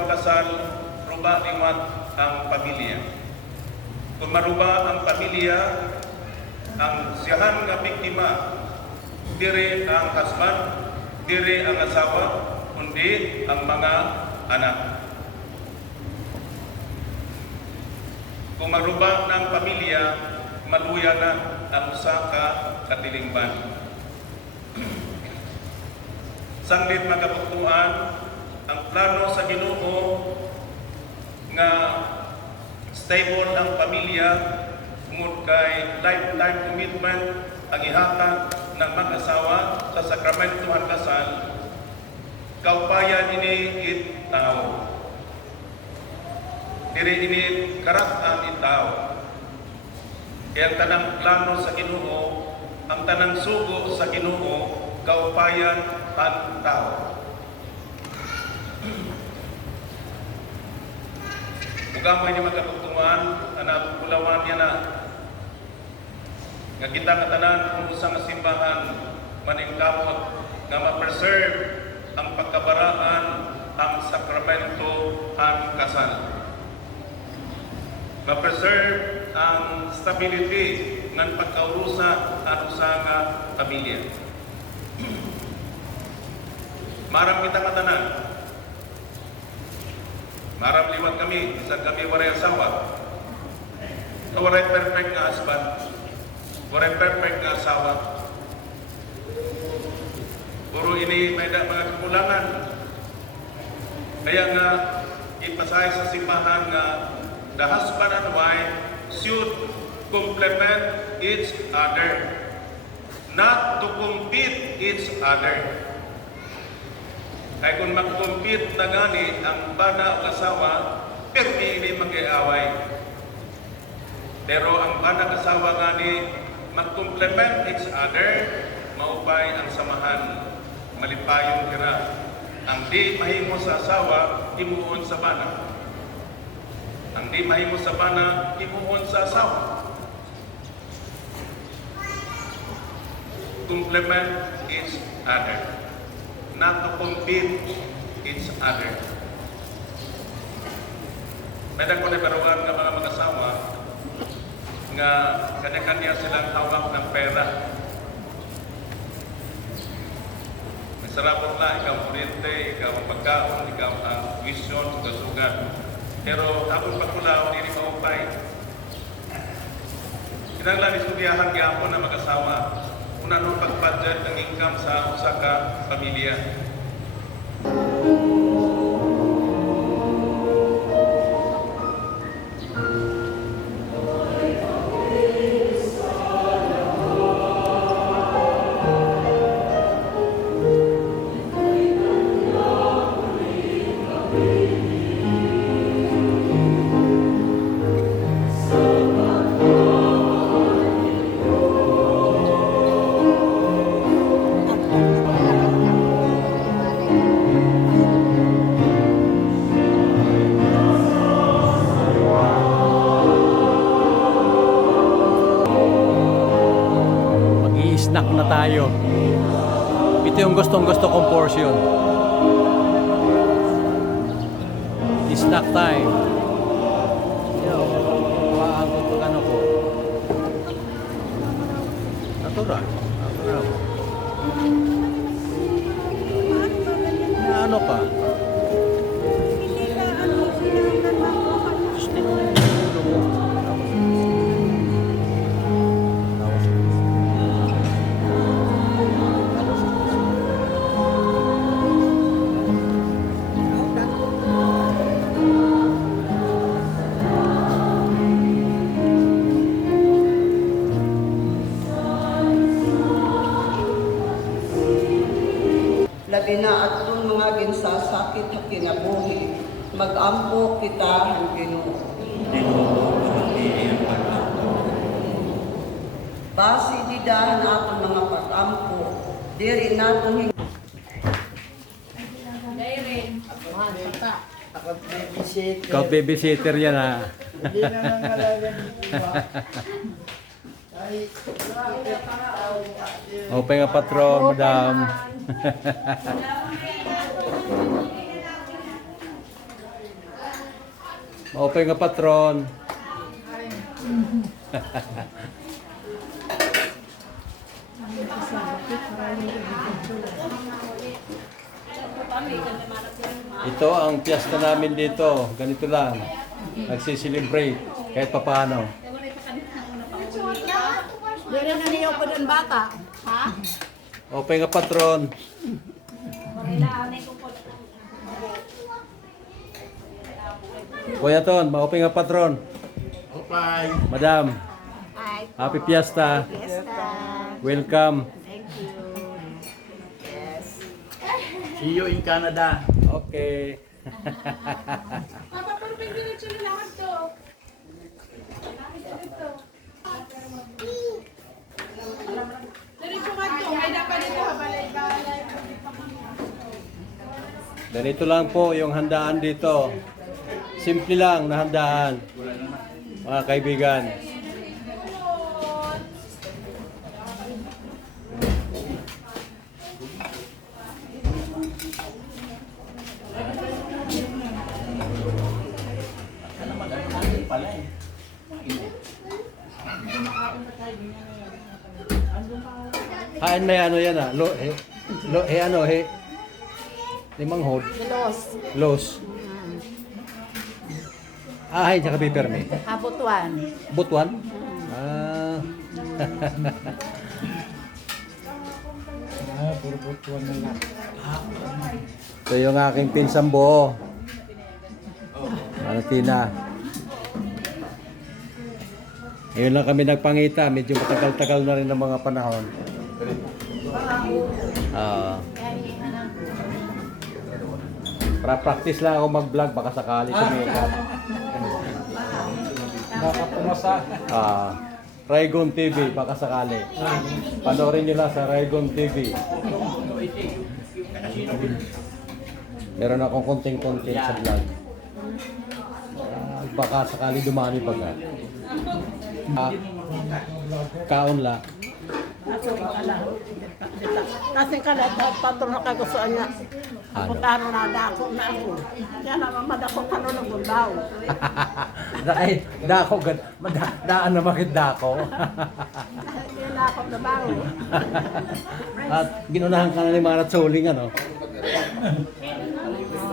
tuhan kasal, ruba liwat ang pamilya. Kung maruba ang pamilya, ang siyahan nga biktima, diri ang husband, diri ang asawa, kundi ang mga anak. Kung maruba ng pamilya, maluya na ang usa ka katilingban. Sanglit magkapagtuan, ang plano sa Ginoo nga stable ang pamilya tungod kay lifetime commitment ang ihatag ng mag-asawa sa sakramentuhan kasal, kaupayan ini itaw. Diri ini karatan itaw. Kaya ang tanang plano sa Ginoo, ang tanang sugo sa Ginoo, kaupayan ang tao. Ugamay ni magkatugtungan, anak pulawan niya na nga kita nga tanan kung usang simbahan maningkamot nga ma-preserve ang pagkabaraan ang sakramento ang kasal. Ma-preserve ang stability ng pagkaurusa at usa nga pamilya. Marang kita nga tanan. Marang liwat kami, isang kami waray asawa. Waray perfect nga husband. Waray perfect nga asawa. Puro ini may mga kakulangan. Kaya nga, ipasahay sa simbahan nga the husband and wife should complement each other, not to compete each other. Kaya kung mag-compete na gani ang bana o asawa, pero hindi mag-iaway. Pero ang bana o asawa gani mag-complement each other, maupay ang samahan, malipayong kira. Ang di mahimo sa asawa, imuon sa bana. Ang di mahimo sa bana, imuon sa asawa. Complement each other, not to compete each other. Medan ko na baruan ng mga mag-asawa nga kanya-kanya silang hawak ng pera. Masarapot na, ikaw kurente, ikaw ang pagkaon, ikaw ang tuition, sugat-sugat. Pero tapos pagkulaw, hindi maupay. Kinanglan isudyahan gyapon na mag-asawa kung anong pag-budget ng income sa usa ka pamilya. Snack na tayo. Ito yung gustong-gusto kong portion. Snack time. Yo, maagot ang ano ko. Natural. Natural. Na ano ka? Labi na atong mga ginsasakit ha kinabuhi, mag-ampo kita ang Ginoo. Basi didahan atong mga pag-ampo, diri natong Ikaw babysitter yan ha. Hindi na nangalaga dito. Open nga patron, madam. Maupay nga patron. Ito ang piyesta namin dito. Ganito lang. Nagsiselebrate kahit papaano. Dere na niyo po ng bata. Ha? Maupay nga patron. Kuya Ton, maupay nga patron. Okay. Madam, Ay, happy fiesta. fiesta. Welcome. Thank you. Yes. See you in Canada. Okay. Papa, pero may diretso na lahat to. Diretso nga to. May dapat dito balay-balay. Ganito lang po yung handaan dito. Simple lang na handaan. Mga kaibigan. Hain may ano yan ah. Limang hod. Los. Los. Hain sa kapiperme. Habutuan. Butuan? Ah. Puro butuan na lang. Ito yung aking pinsang buo. Ano, Tina? Ngayon lang kami nagpangita. Medyo matagal-tagal na rin ng mga panahon. Practice lang ako mag-vlog. Baka sakali sumikat. Nakapumasa. Raygon TV. Baka sakali. Panoorin nyo lang sa Raygon TV. Meron akong konting-konting sa vlog. Baka sakali dumami pag kaon la. Kasi kada patron na kagustuhan niya. Ano? Putaro na dako na ako. Kaya naman madako ka nun ng bundaw. Ay, dako gan. Daan na makit dako. Kaya na ako na bago. At ginunahan ka na ni Marat Soling ano.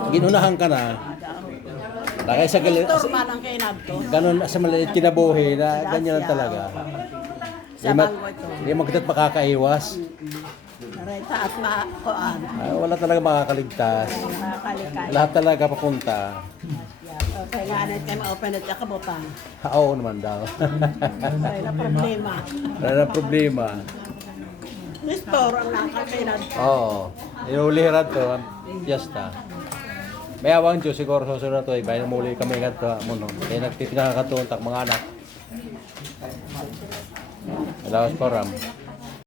Ginunahan ka na. Dahil sa Pastor man ang kainab to. ganun sa maliit kinabuhi na ganyan lang talaga. Sa bangko ito. Hindi magkat makakaiwas. Narita at makuan. Wala talaga makakaligtas. Makalikay. Lahat talaga papunta. Kaya nga anit kayo ma-open at yakabutang. Oo naman daw. Kaya na problema. Wala na problema. Restore ang nakakainab. Oo. Inulihiran to ang piyesta. May awang Diyos siguro susunod na to. Iba na muli kami nga to. Kaya nagtitinakatuuntak mga anak. Alawas Param.